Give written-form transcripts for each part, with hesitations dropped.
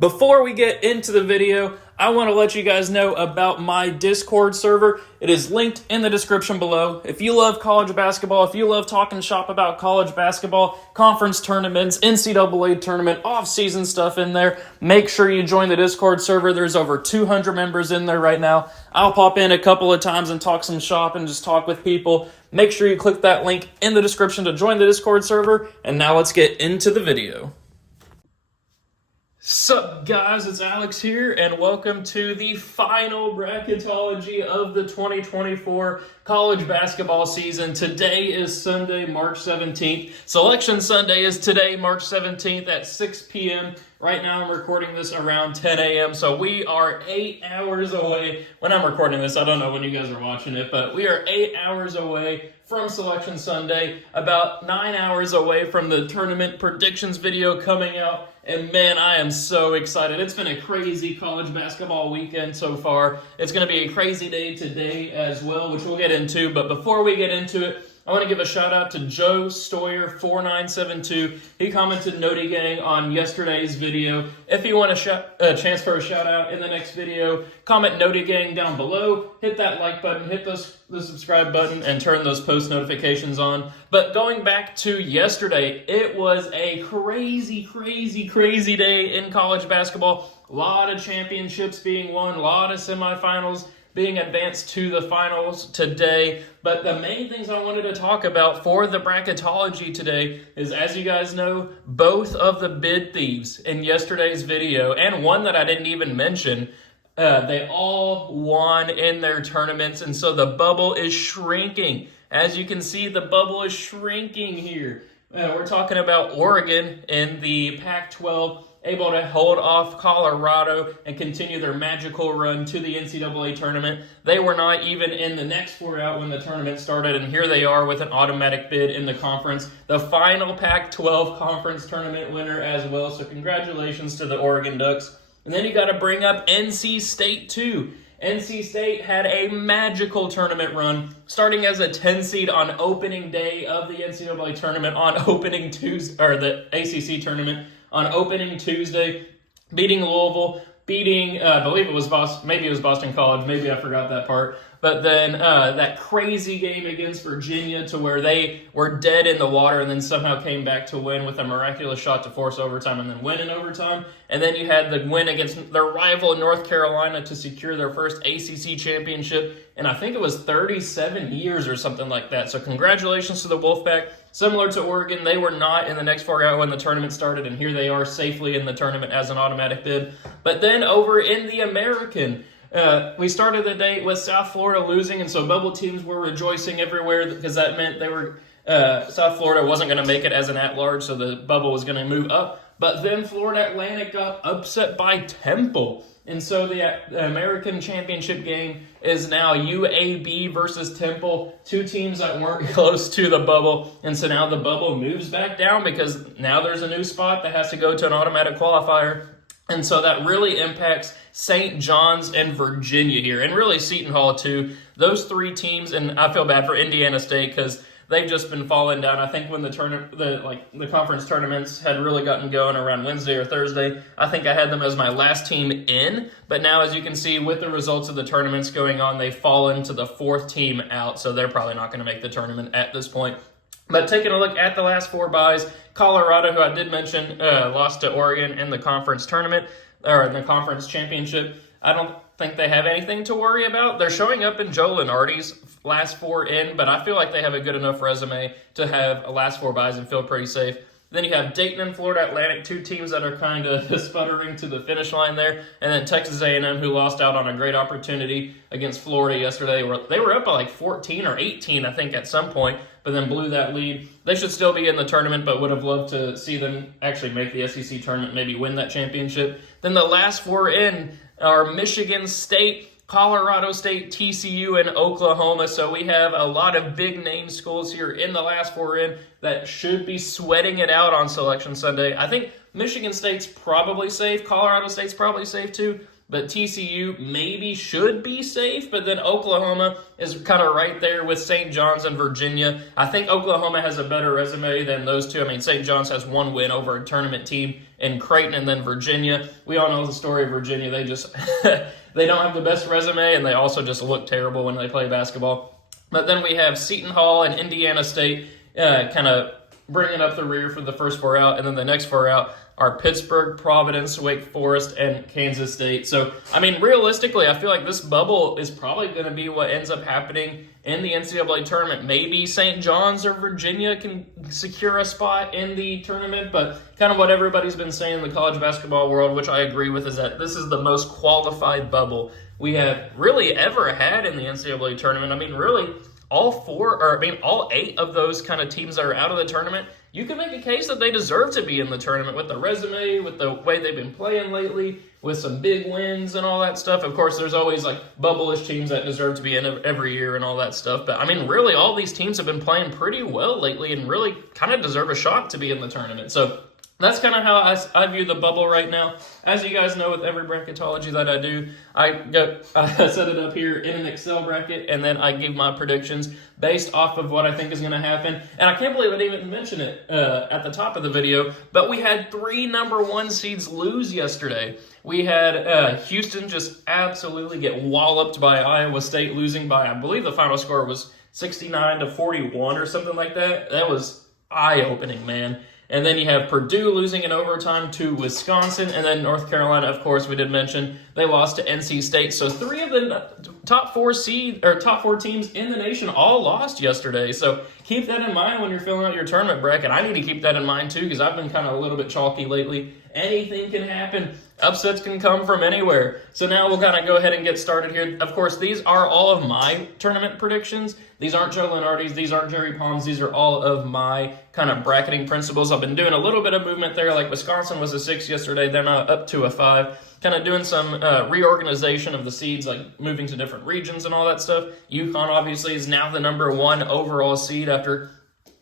Before we get into the video, I want to let you guys know about my Discord server. It is linked in the description below. If you love college basketball, if you love talking shop about college basketball, conference tournaments, NCAA tournament, off-season stuff in there, make sure you join the Discord server. There's over 200 members in there right now. I'll pop in a couple of times and talk some shop and just talk with people. Make sure you click that link in the description to join the Discord server. And now let's get into the video. Sup guys, it's Alex here, and welcome to the final bracketology of the 2024 college basketball season. Today is Sunday, March 17th. Selection Sunday is today, March 17th at 6 p.m. Right now I'm recording this around 10 a.m., so we are 8 hours away. When I'm recording this, I don't know when you guys are watching it, but we are 8 hours away from Selection Sunday, about 9 hours away from the tournament predictions video coming out. And man, I am so excited. It's been a crazy college basketball weekend so far. It's going to be a crazy day today as well, which we'll get into. But before we get into it, I want to give a shout out to Joe Stoyer4972. He commented Noti Gang on yesterday's video. If you want a chance for a shout out in the next video, comment Noti Gang down below. Hit that like button, hit the subscribe button, and turn those post notifications on. But going back to yesterday, it was a crazy day in college basketball. A lot of championships being won, a lot of semifinals being advanced to the finals today. But the main things I wanted to talk about for the bracketology today is, as you guys know, both of the bid thieves in yesterday's video, and one that I didn't even mention, they all won in their tournaments, and so the bubble is shrinking. As you can see, the bubble is shrinking here. We're talking about Oregon in the Pac-12, able to hold off Colorado and continue their magical run to the NCAA tournament. They were not even in the next four out when the tournament started, and here they are with an automatic bid in the conference. The final Pac-12 conference tournament winner as well, so congratulations to the Oregon Ducks. And then you got to bring up NC State too. NC State had a magical tournament run, starting as a 10 seed on opening day of the NCAA tournament on opening Tuesday, or the ACC tournament on opening Tuesday, beating Louisville, beating, I believe it was Boston, maybe it was Boston College, maybe I forgot that part. But then that crazy game against Virginia to where they were dead in the water and then somehow came back to win with a miraculous shot to force overtime and then win in overtime. And then you had the win against their rival North Carolina to secure their first ACC championship. And I think it was 37 years or something like that. So congratulations to the Wolfpack. Similar to Oregon, they were not in the next four out when the tournament started, and here they are safely in the tournament as an automatic bid. But then over in the American, we started the day with South Florida losing, and so bubble teams were rejoicing everywhere because that meant they were South Florida wasn't going to make it as an at-large, so the bubble was going to move up. But then Florida Atlantic got upset by Temple. And so the American Championship game is now UAB versus Temple, two teams that weren't close to the bubble. And so now the bubble moves back down because now there's a new spot that has to go to an automatic qualifier. And so that really impacts St. John's and Virginia here, and really Seton Hall too. Those three teams, and I feel bad for Indiana State because they've just been falling down. I think when the conference tournaments had really gotten going around Wednesday or Thursday, I think I had them as my last team in. But now, as you can see, with the results of the tournaments going on, they've fallen to the fourth team out, so they're probably not going to make the tournament at this point. But taking a look at the last four byes, Colorado, who I did mention, lost to Oregon in the conference tournament, or in the conference championship. I don't think they have anything to worry about. They're showing up in Joe Lunardi's last four in, but I feel like they have a good enough resume to have a last four byes and feel pretty safe. Then you have Dayton and Florida Atlantic, two teams that are kind of sputtering to the finish line there. And then Texas A&M, who lost out on a great opportunity against Florida yesterday. They were up by like 14 or 18, I think, at some point, but then blew that lead. They should still be in the tournament, but would have loved to see them actually make the SEC tournament, maybe win that championship. Then the last four in are Michigan State, Colorado State, TCU, and Oklahoma. So we have a lot of big name schools here in the last four in that should be sweating it out on Selection Sunday. I think Michigan State's probably safe. Colorado State's probably safe too. but TCU maybe should be safe, but then Oklahoma is kind of right there with St. John's and Virginia. I think Oklahoma has a better resume than those two. I mean, St. John's has one win over a tournament team in Creighton, and then Virginia. We all know the story of Virginia. They just they don't have the best resume, and they also just look terrible when they play basketball. But then we have Seton Hall and Indiana State kind of bringing up the rear for the first four out, and then the next four out are Pittsburgh, Providence, Wake Forest, and Kansas State. So, I mean, realistically, I feel like this bubble is probably going to be what ends up happening in the NCAA tournament. Maybe St. John's or Virginia can secure a spot in the tournament, but kind of what everybody's been saying in the college basketball world, which I agree with, is that this is the most qualified bubble we have really ever had in the NCAA tournament. I mean, really, all 8 of those kind of teams that are out of the tournament, you can make a case that they deserve to be in the tournament with the resume, with the way they've been playing lately, with some big wins and all that stuff. Of course, there's always like bubble-ish teams that deserve to be in every year and all that stuff. But I mean, really, all these teams have been playing pretty well lately and really kind of deserve a shot to be in the tournament. So that's kind of how I view the bubble right now. As you guys know, with every bracketology that I do, I set it up here in an Excel bracket, and then I give my predictions based off of what I think is going to happen. And I can't believe I didn't even mention it at the top of the video, but we had 3 number 1 seeds lose yesterday. We had Houston just absolutely get walloped by Iowa State, losing by, I believe the final score was 69-41 or something like that. That was eye-opening, man. And then you have Purdue losing in overtime to Wisconsin. And then North Carolina, of course, we did mention, they lost to NC State. So 3 of the top 4 teams in the nation all lost yesterday. So keep that in mind when you're filling out your tournament bracket. I need to keep that in mind too, because I've been kind of a little bit chalky lately. Anything can happen. Upsets can come from anywhere. So now we'll kind of go ahead and get started here. Of course, these are all of my tournament predictions. These aren't Joe Lenardi's. These aren't Jerry Palm's. These are all of my kind of bracketing principles. I've been doing a little bit of movement there. Like Wisconsin was a 6 yesterday. They're now up to a 5. Kind of doing some reorganization of the seeds, like moving to different regions and all that stuff. UConn obviously is now the number 1 overall seed after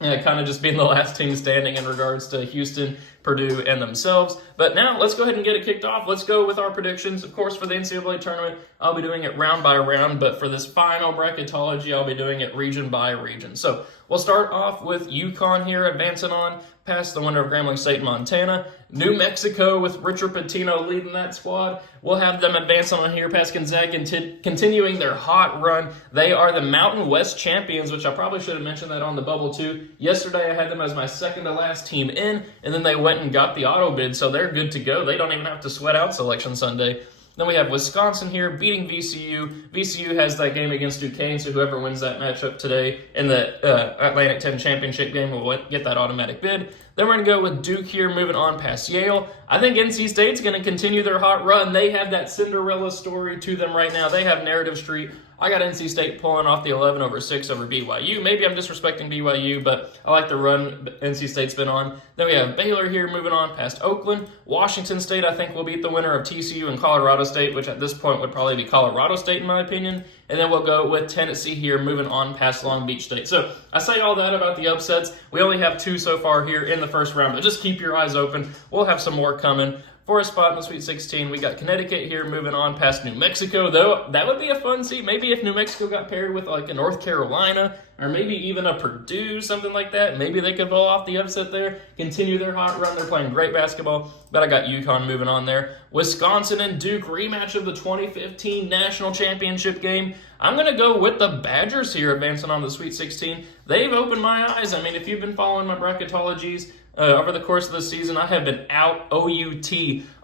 kind of just being the last team standing in regards to Houston, Purdue, and themselves. But now let's go ahead and get it kicked off. Let's go with our predictions. Of course, for the NCAA tournament, I'll be doing it round by round, but for this final bracketology, I'll be doing it region by region. So we'll start off with UConn here, advancing on past the winner of Grambling State and Montana. New Mexico with Richard Pitino leading that squad. We'll have them advancing on here past Gonzaga, continuing their hot run. They are the Mountain West champions, which I probably should have mentioned that on the bubble too. Yesterday I had them as my second to last team in, and then they went and got the auto bid, so they're good to go. They don't even have to sweat out Selection Sunday. Then we have Wisconsin here beating VCU. VCU has that game against Duquesne, so whoever wins that matchup today in the Atlantic 10 championship game will get that automatic bid. Then we're going to go with Duke here, moving on past Yale. I think NC State's going to continue their hot run. They have that Cinderella story to them right now. They have Narrative Street. I got NC State pulling off the 11 over 6 over BYU. Maybe I'm disrespecting BYU, but I like the run NC State's been on. Then we have Baylor here moving on past Oakland. Washington State, I think, will beat the winner of TCU and Colorado State, which at this point would probably be Colorado State in my opinion. And then we'll go with Tennessee here moving on past Long Beach State. So I say all that about the upsets. We only have 2 so far here in the first round, but just keep your eyes open. We'll have some more coming. For a spot in the Sweet 16, we got Connecticut here moving on past New Mexico, though that would be a fun seat. Maybe if New Mexico got paired with like a North Carolina or maybe even a Purdue, something like that, maybe they could pull off the upset there, continue their hot run. They're playing great basketball, but I got UConn moving on there. Wisconsin and Duke, rematch of the 2015 National Championship game. I'm going to go with the Badgers here advancing on the Sweet 16. They've opened my eyes. I mean, if you've been following my bracketologies, over the course of the season, I have been out OUT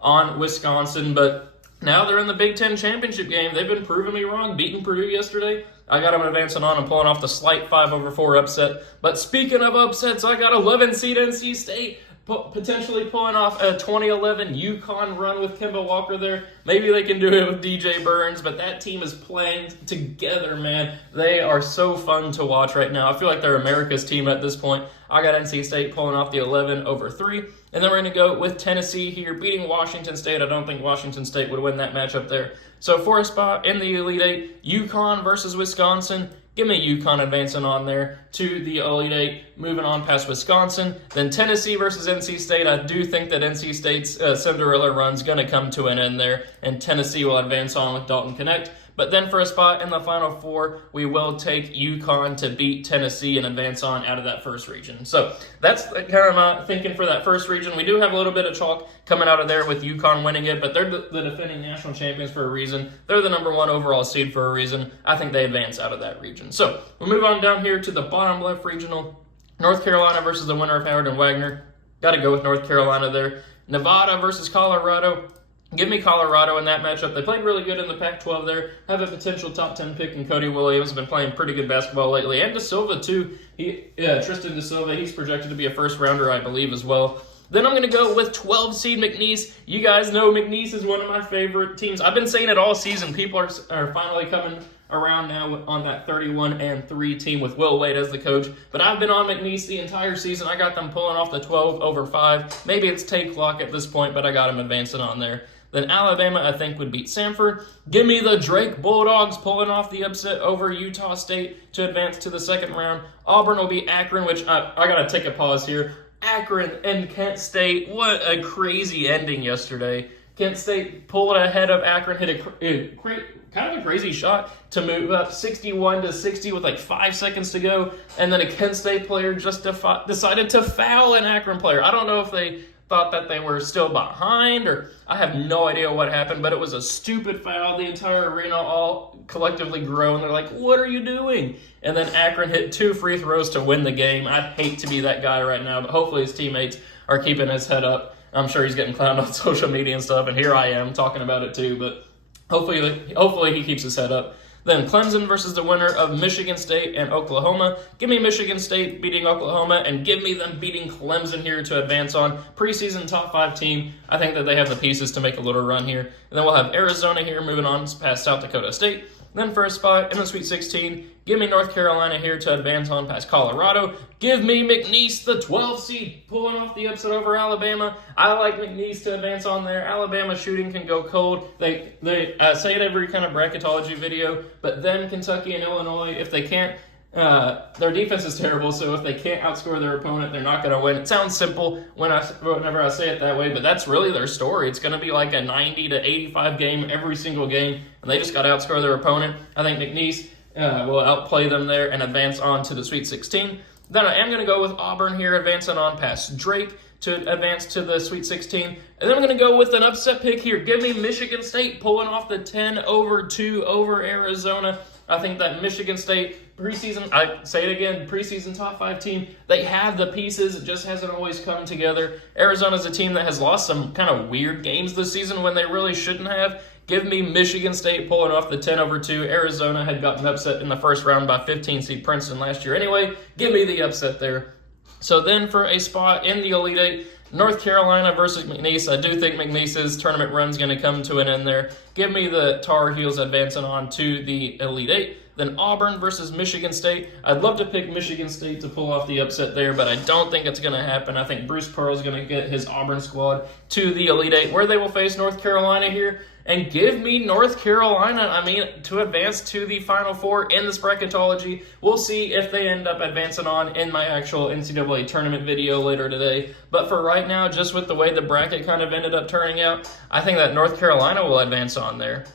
on Wisconsin, but now they're in the Big Ten championship game. They've been proving me wrong, beating Purdue yesterday. I got them advancing on and pulling off the slight 5 over 4 upset. But speaking of upsets, I got 11 seed NC State potentially pulling off a 2011 UConn run with Kemba Walker there. Maybe they can do it with DJ Burns, but that team is playing together, man. They are so fun to watch right now. I feel like they're America's team at this point. I got NC State pulling off the 11 over 3. And then we're going to go with Tennessee here, beating Washington State. I don't think Washington State would win that matchup there. So for a spot in the Elite Eight, UConn versus Wisconsin, Give me UConn advancing on there to the Elite Eight, moving on past Wisconsin. Then Tennessee versus NC State. I do think that NC State's Cinderella run's going to come to an end there, and Tennessee will advance on with Dalton Knecht. But then for a spot in the Final Four, we will take UConn to beat Tennessee and advance on out of that first region. So that's kind of my thinking for that first region. We do have a little bit of chalk coming out of there with UConn winning it, but they're the defending national champions for a reason. They're the number 1 overall seed for a reason. I think they advance out of that region. So we'll move on down here to the bottom left regional. North Carolina versus the winner of Howard and Wagner. Got to go with North Carolina there. Nevada versus Colorado. Give me Colorado in that matchup. They played really good in the Pac-12 there. Have a potential top 10 pick in Cody Williams. Been playing pretty good basketball lately. And De Silva, too. Tristan De Silva, he's projected to be a first-rounder, I believe, as well. Then I'm going to go with 12 seed McNeese. You guys know McNeese is one of my favorite teams. I've been saying it all season. People are finally coming around now on that 31-3 team with Will Wade as the coach. But I've been on McNeese the entire season. I got them pulling off the 12 over 5. Maybe it's take clock at this point, but I got them advancing on there. Then Alabama, I think, would beat Samford. Give me the Drake Bulldogs pulling off the upset over Utah State to advance to the second round. Auburn will beat Akron, which I got to take a pause here. Akron and Kent State, what a crazy ending yesterday. Kent State pulled ahead of Akron, hit a kind of a crazy shot to move up 61-60 with like 5 seconds to go, and then a Kent State player just decided to foul an Akron player. I don't know if they thought that they were still behind, or I have no idea what happened, but it was a stupid foul. The entire arena all collectively groaned. They're like, what are you doing? And then Akron hit 2 free throws to win the game. I'd hate to be that guy right now, but hopefully his teammates are keeping his head up. I'm sure he's getting clowned on social media and stuff, and here I am talking about it too, but hopefully he keeps his head up. Then Clemson versus the winner of Michigan State and Oklahoma. Give me Michigan State beating Oklahoma, and give me them beating Clemson here to advance on. Preseason top 5 team. I think that they have the pieces to make a little run here. And then we'll have Arizona here moving on past South Dakota State. Then for a spot in the Sweet 16, give me North Carolina here to advance on past Colorado. Give me McNeese, the 12 seed, pulling off the upset over Alabama. I like McNeese to advance on there. Alabama shooting can go cold. They say it every kind of bracketology video, but then Kentucky and Illinois, if they can't, their defense is terrible, so if they can't outscore their opponent, they're not going to win. It sounds simple whenever I say it that way, but that's really their story. It's going to be like a 90-85 game every single game, and they just got to outscore their opponent. I think McNeese will outplay them there and advance on to the Sweet 16. Then I am going to go with Auburn here, advancing on past Drake to advance to the Sweet 16. And then I'm going to go with an upset pick here. Give me Michigan State pulling off the 10-2 over Arizona. I think that Michigan State preseason, I say it again, preseason top 5 team, they have the pieces. It just hasn't always come together. Arizona's a team that has lost some kind of weird games this season when they really shouldn't have. Give me Michigan State pulling off the 10-2. Arizona had gotten upset in the first round by 15 seed Princeton last year anyway. Give me the upset there. So then for a spot in the Elite Eight, North Carolina versus McNeese. I do think McNeese's tournament run's going to come to an end there. Give me the Tar Heels advancing on to the Elite Eight. Then Auburn versus Michigan State. I'd love to pick Michigan State to pull off the upset there, but I don't think it's going to happen. I think Bruce Pearl's going to get his Auburn squad to the Elite Eight, where they will face North Carolina here. And give me North Carolina, to advance to the Final Four in this bracketology. We'll see if they end up advancing on in my actual NCAA tournament video later today. But for right now, just with the way the bracket kind of ended up turning out, I think that North Carolina will advance on there.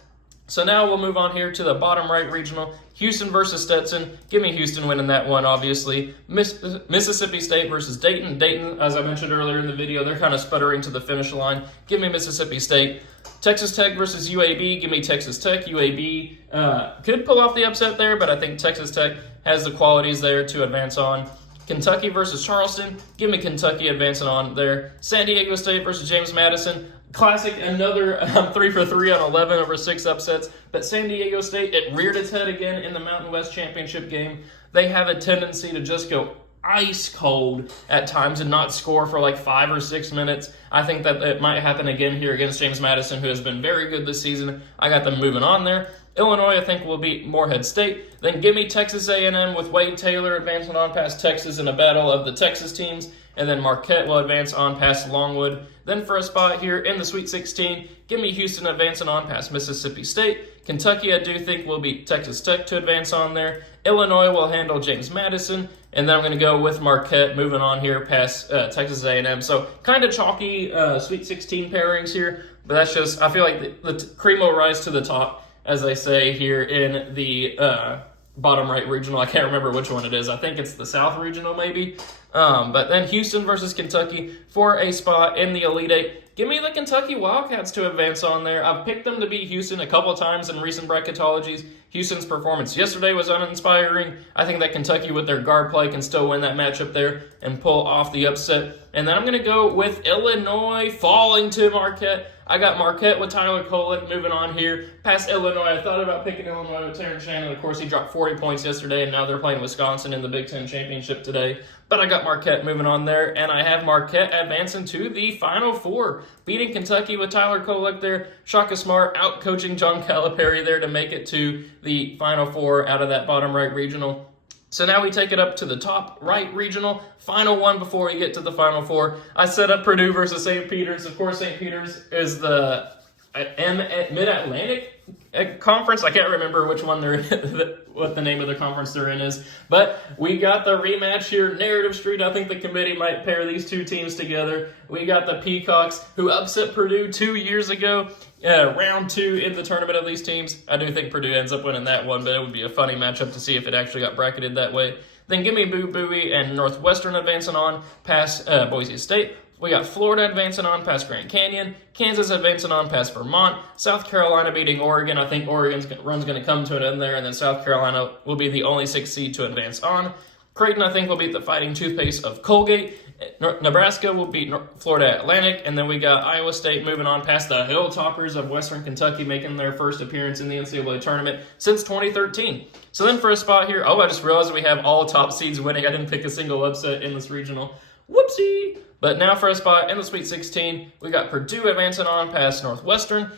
So now we'll move on here to the bottom right regional. Houston versus Stetson. Give me Houston winning that one, obviously. Mississippi State versus Dayton. Dayton, as I mentioned earlier in the video, they're kind of sputtering to the finish line. Give me Mississippi State. Texas Tech versus UAB. Give me Texas Tech. UAB could pull off the upset there, but I think Texas Tech has the qualities there to advance on. Kentucky versus Charleston. Give me Kentucky advancing on there. San Diego State versus James Madison. Classic, another 3 for 3 on 11 over 6 upsets. But San Diego State, it reared its head again in the Mountain West Championship game. They have a tendency to just go ice cold at times and not score for like 5 or 6 minutes. I think that it might happen again here against James Madison, who has been very good this season. I got them moving on there. Illinois, I think, will beat Morehead State. Then give me Texas A&M with Wade Taylor advancing on past Texas in a battle of the Texas teams. and then Marquette will advance on past Longwood. Then for a spot here in the Sweet 16, give me Houston advancing on past Mississippi State. Kentucky, I do think, will beat Texas Tech to advance on there. Illinois will handle James Madison. And then I'm going to go with Marquette moving on here past Texas A&M. So kind of chalky Sweet 16 pairings here. But that's just, I feel like the cream will rise to the top, as they say here in the bottom right regional. I can't remember which one it is. I think it's the South regional maybe. But then Houston versus Kentucky for a spot in the Elite Eight. Give me the Kentucky Wildcats to advance on there. I've picked them to beat Houston a couple of times in recent bracketologies. Houston's performance yesterday was uninspiring. I think that Kentucky with their guard play can still win that matchup there and pull off the upset. And then I'm going to go with Illinois falling to Marquette. I got Marquette with Tyler Kolek moving on here. Past Illinois, I thought about picking Illinois with Terrence Shannon. Of course, he dropped 40 points yesterday, and now they're playing Wisconsin in the Big Ten Championship today. But I got Marquette moving on there, and I have Marquette advancing to the Final Four, beating Kentucky with Tyler Kolek there. Shaka Smart out-coaching John Calipari there to make it to the Final Four out of that bottom right regional. So now we take it up to the top right regional, final one before we get to the Final Four. I set up Purdue versus St. Peter's. Of course, St. Peter's is the Mid-Atlantic Conference. I can't remember which one they're in, what the name of the conference they're in is. But we got the rematch here, Narrative Street. I think the committee might pair these two teams together. We got the Peacocks, who upset Purdue 2 years ago. Round 2 in the tournament of these teams. I do think Purdue ends up winning that one, but it would be a funny matchup to see if it actually got bracketed that way. Then give me Boo Buie and Northwestern advancing on past Boise State. We got Florida advancing on past Grand Canyon, Kansas advancing on past Vermont, South Carolina beating Oregon. I think Oregon's run's going to come to an end there, and then South Carolina will be the only 6th seed to advance on. Creighton, I think, will beat the Fighting Toothpaste of Colgate. Nebraska will beat Florida Atlantic, and then we got Iowa State moving on past the Hilltoppers of Western Kentucky, making their first appearance in the NCAA Tournament since 2013. So then for a spot here, I just realized we have all top seeds winning. I didn't pick a single upset in this regional. Whoopsie! But now for a spot in the Sweet 16, we got Purdue advancing on past Northwestern.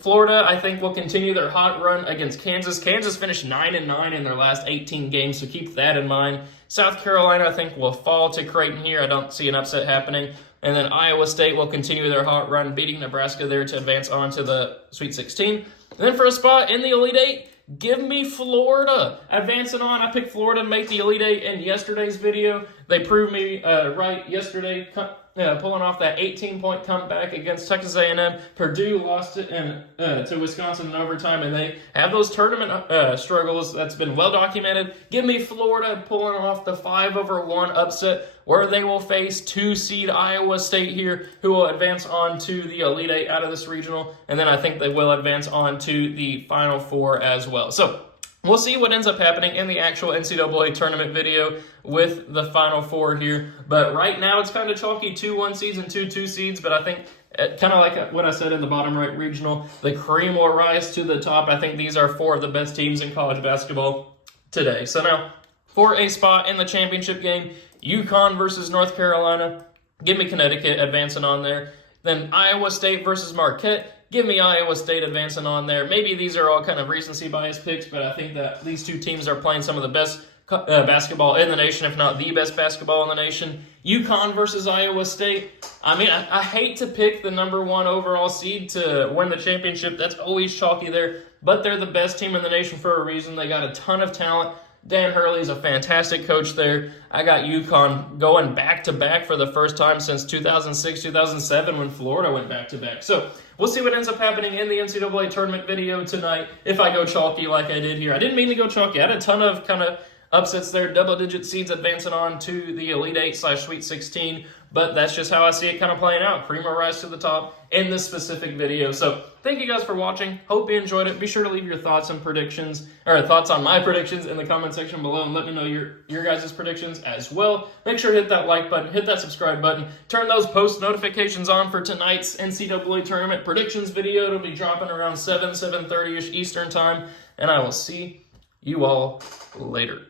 Florida, I think, will continue their hot run against Kansas. Kansas finished 9-9 in their last 18 games, so keep that in mind. South Carolina, I think, will fall to Creighton here. I don't see an upset happening. And then Iowa State will continue their hot run, beating Nebraska there to advance on to the Sweet 16. And then for a spot in the Elite Eight, give me Florida advancing on. I picked Florida to make the Elite Eight in yesterday's video. They proved me right yesterday, pulling off that 18-point comeback against Texas A&M. Purdue lost it to Wisconsin in overtime, and they have those tournament struggles. That's been well documented. Give me Florida pulling off the 5-1 upset, where they will face 2-seed Iowa State here, who will advance on to the Elite Eight out of this regional, and then I think they will advance on to the Final Four as well. So we'll see what ends up happening in the actual NCAA tournament video with the Final Four here. But right now it's kind of chalky, 2-1 seeds and 2-2 seeds, but I think kind of like what I said in the bottom right regional, the cream will rise to the top. I think these are 4 of the best teams in college basketball today. So now, for a spot in the championship game, UConn versus North Carolina. Give me Connecticut advancing on there. Then Iowa State versus Marquette. Give me Iowa State advancing on there. Maybe these are all kind of recency bias picks, but I think that these two teams are playing some of the best basketball in the nation, if not the best basketball in the nation. UConn versus Iowa State. I mean, I hate to pick the number 1 overall seed to win the championship. That's always chalky there, but they're the best team in the nation for a reason. They got a ton of talent. Dan Hurley's a fantastic coach there. I got UConn going back-to-back for the first time since 2006-2007 when Florida went back-to-back. So we'll see what ends up happening in the NCAA tournament video tonight if I go chalky like I did here. I didn't mean to go chalky. I had a ton of kind of upsets there, double-digit seeds advancing on to the Elite Eight/Sweet 16, but that's just how I see it kind of playing out. Cream will rise to the top in this specific video. So thank you guys for watching. Hope you enjoyed it. Be sure to leave your thoughts and predictions, or thoughts on my predictions in the comment section below, and let me know your guys' predictions as well. Make sure to hit that like button, hit that subscribe button, turn those post notifications on for tonight's NCAA tournament predictions video. It'll be dropping around 7:30-ish Eastern time, and I will see you all later.